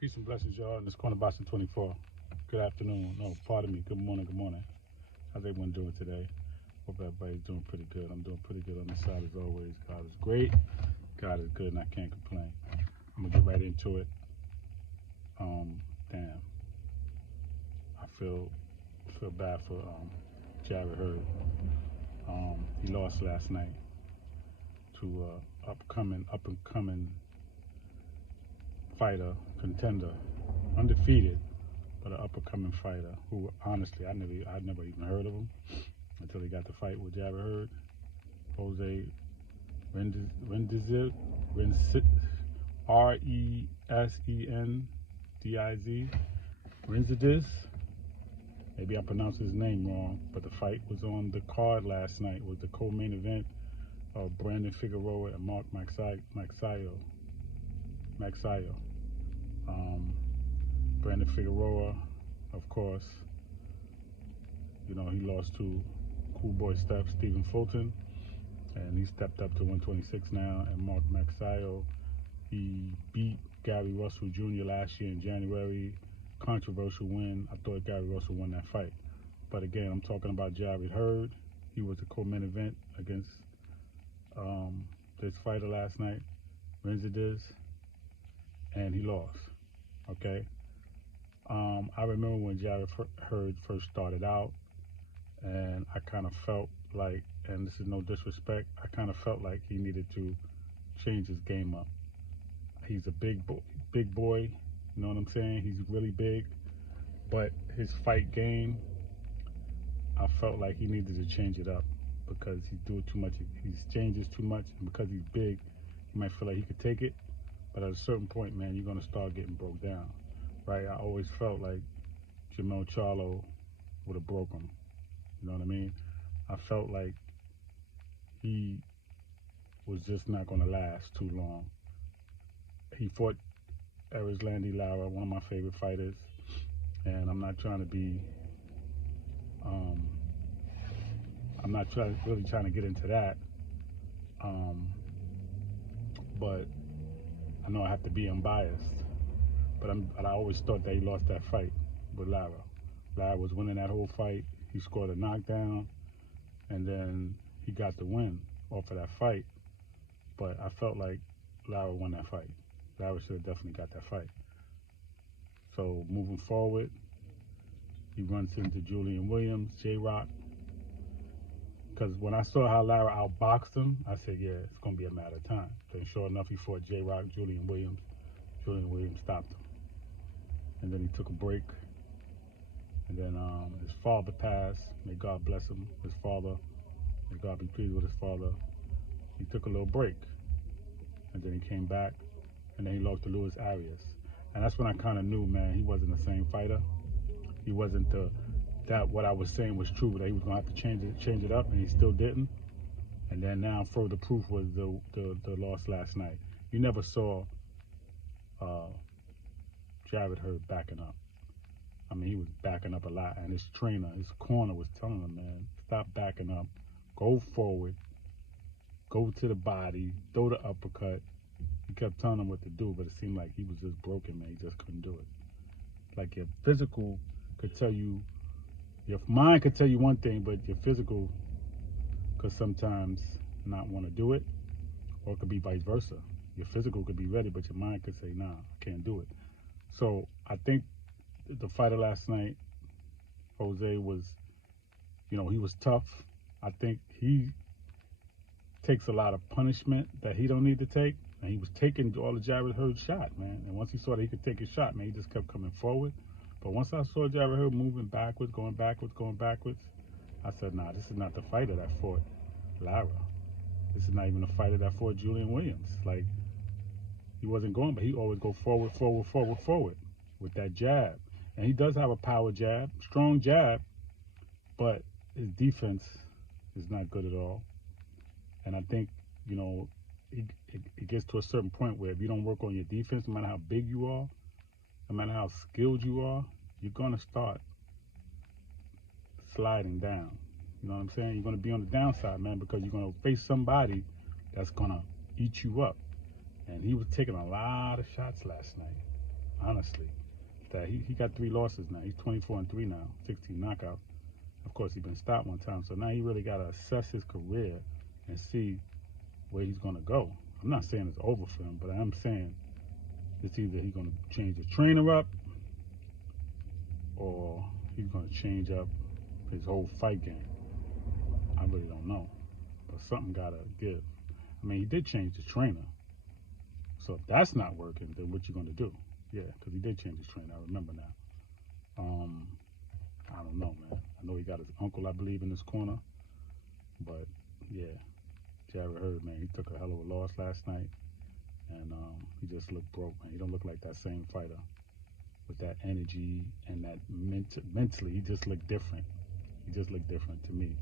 Peace and blessings, y'all. In this corner boxing 24. Good afternoon. No, pardon me. Good morning. Good morning. How's everyone doing today? Hope everybody's doing pretty good. I'm doing pretty good on this side as always. God is great. God is good, and I can't complain. I'm gonna get right into it. Damn. I feel bad for Jarrett Hurd. He lost last night to up and coming fighter, contender, undefeated, but an up and coming fighter who honestly I'd never even heard of him until he got to fight with Jarrett Hurd. Jose Resendiz, Resendiz. Resendiz. Maybe I pronounced his name wrong, but the fight was on the card last night. It was the co-main event of Brandon Figueroa and Magsayo. Brandon Figueroa, of course, he lost to Cool Boy Stephen Fulton, and he stepped up to 126 now. And Magsayo, he beat Gary Russell Jr. last year in January. Controversial win. I thought Gary Russell won that fight. But again, I'm talking about Jarrett Hurd. He was the co-main event against this fighter last night, Resendiz, and he lost. Okay. I remember when Jarrett Hurd first started out, and I kind of felt like, and this is no disrespect, I kind of felt like he needed to change his game up. He's a big boy, you know what I'm saying? He's really big, but his fight game, I felt like he needed to change it up because he's doing too much. He changes too much, and because he's big, you might feel like he could take it, but at a certain point, man, you're gonna start getting broke down, right? I always felt like Jamel Charlo would have broke him. You know what I mean? I felt like he was just not gonna last too long. He fought Erislandy Lara, one of my favorite fighters, and I'm not trying to be, I'm not really trying to get into that, but I know I have to be unbiased. But I always thought that he lost that fight with Lara. Lara was winning that whole fight. He scored a knockdown, and then he got the win off of that fight. But I felt like Lara won that fight. Lara should have definitely got that fight. So moving forward, he runs into Julian Williams, J-Rock. Because when I saw how Lara outboxed him, I said, yeah, it's going to be a matter of time. Then sure enough, he fought J-Rock, Julian Williams. Julian Williams stopped him. And then he took a break. And then his father passed. May God bless him. His father, may God be pleased with his father. He took a little break. And then he came back. And then he lost to Luis Arias. And that's when I kind of knew, man, he wasn't the same fighter. He wasn't that what I was saying was true, that he was going to have to change it up, and he still didn't. And then now further proof was the loss last night. You never saw Jarrett Hurd backing up. I mean, he was backing up a lot, and his trainer, his corner was telling him, man, stop backing up, go forward, go to the body, throw the uppercut. He kept telling him what to do, but it seemed like he was just broken, man. He just couldn't do it. Like your physical could tell you, your mind could tell you one thing, but your physical could sometimes not want to do it, or it could be vice versa. Your physical could be ready, but your mind could say, nah, I can't do it. So I think the fighter last night, Jose, was, he was tough. I think he takes a lot of punishment that he don't need to take. And he was taking all the Jarrett Hurd shot, man. And once he saw that he could take his shot, man, he just kept coming forward. But once I saw Jarrett Hurd moving backwards, going backwards, I said, nah, this is not the fighter that fought Lara. This is not even the fighter that fought Julian Williams. Like, he wasn't going, but he always go forward with that jab. And he does have a power jab, strong jab, but his defense is not good at all. And I think, it gets to a certain point where if you don't work on your defense, no matter how big you are, no matter how skilled you are, you're going to start sliding down. You know what I'm saying? You're going to be on the downside, man, because you're going to face somebody that's going to eat you up. And he was taking a lot of shots last night. honestly. That he got 3 losses now. He's 24-3 now, 16 knockouts. Of course, he's been stopped one time, so now he really got to assess his career and see where he's going to go. I'm not saying it's over for him, but I am saying it's either he's going to change the trainer up or he's going to change up his whole fight game. I really don't know, but something got to give. I mean, he did change the trainer, so if that's not working, then what you going to do? Yeah, because he did change his trainer. I remember now. I don't know, man. I know he got his uncle, I believe, in his corner, but yeah, Jarrett Hurd, man, he took a hell of a loss last night, and he just looked broke, man. He don't look like that same fighter with that energy and that mentally. He just looked different. He just looked different to me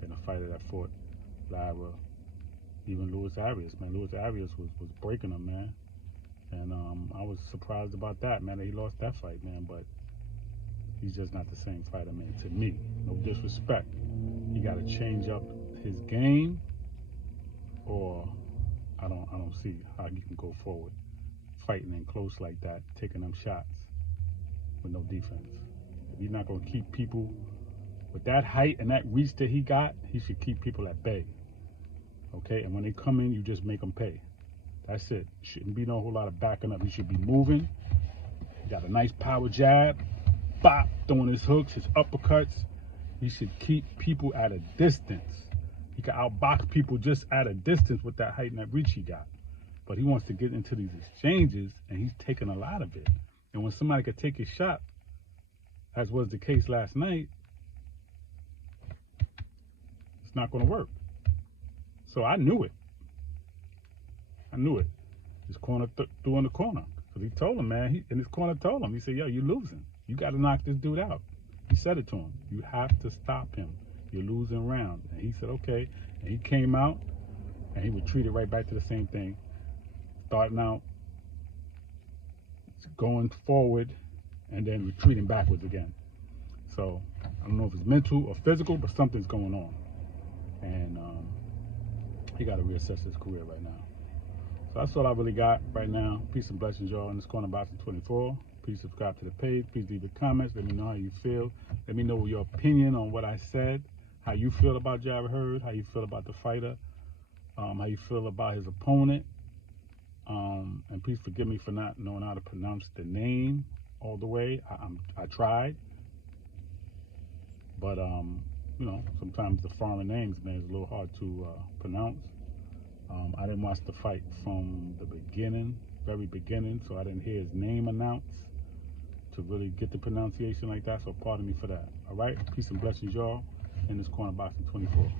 than a fighter that fought Lara, even Luis Arias, man. Luis Arias was breaking him, man. And I was surprised about that, man, that he lost that fight, man. But he's just not the same fighter, man, to me. No disrespect. He got to change up his game, or I don't see how he can go forward fighting in close like that, taking them shots with no defense. If he's not going to keep people with that height and that reach that he got, he should keep people at bay. Okay? And when they come in, you just make them pay. That's it. Shouldn't be no whole lot of backing up. He should be moving. He got a nice power jab. Bop, throwing his hooks, his uppercuts. He should keep people at a distance. He can outbox people just at a distance with that height and that reach he got. But he wants to get into these exchanges, and he's taking a lot of it. And when somebody could take his shot, as was the case last night, it's not going to work. So I knew it. His corner threw in the corner. Because he told him, man, in his corner told him, he said, yo, you're losing. You got to knock this dude out. He said it to him. You have to stop him. You're losing rounds. And he said, okay. And he came out, and he retreated right back to the same thing. Starting out, going forward, and then retreating backwards again. So I don't know if it's mental or physical, but something's going on. And he got to reassess his career right now. So that's all I really got right now. Peace and blessings, y'all. In this corner, Boxing 24. Please subscribe to the page. Please leave your comments. Let me know how you feel. Let me know your opinion on what I said. How you feel about Jarrett Hurd. How you feel about the fighter. How you feel about his opponent. And please forgive me for not knowing how to pronounce the name all the way. I tried. But, you know, sometimes the foreign names, man, is a little hard to pronounce. I didn't watch the fight from the beginning, very beginning, so I didn't hear his name announced to really get the pronunciation like that, so pardon me for that. All right? Peace and blessings, y'all. In this corner, Boxing 24.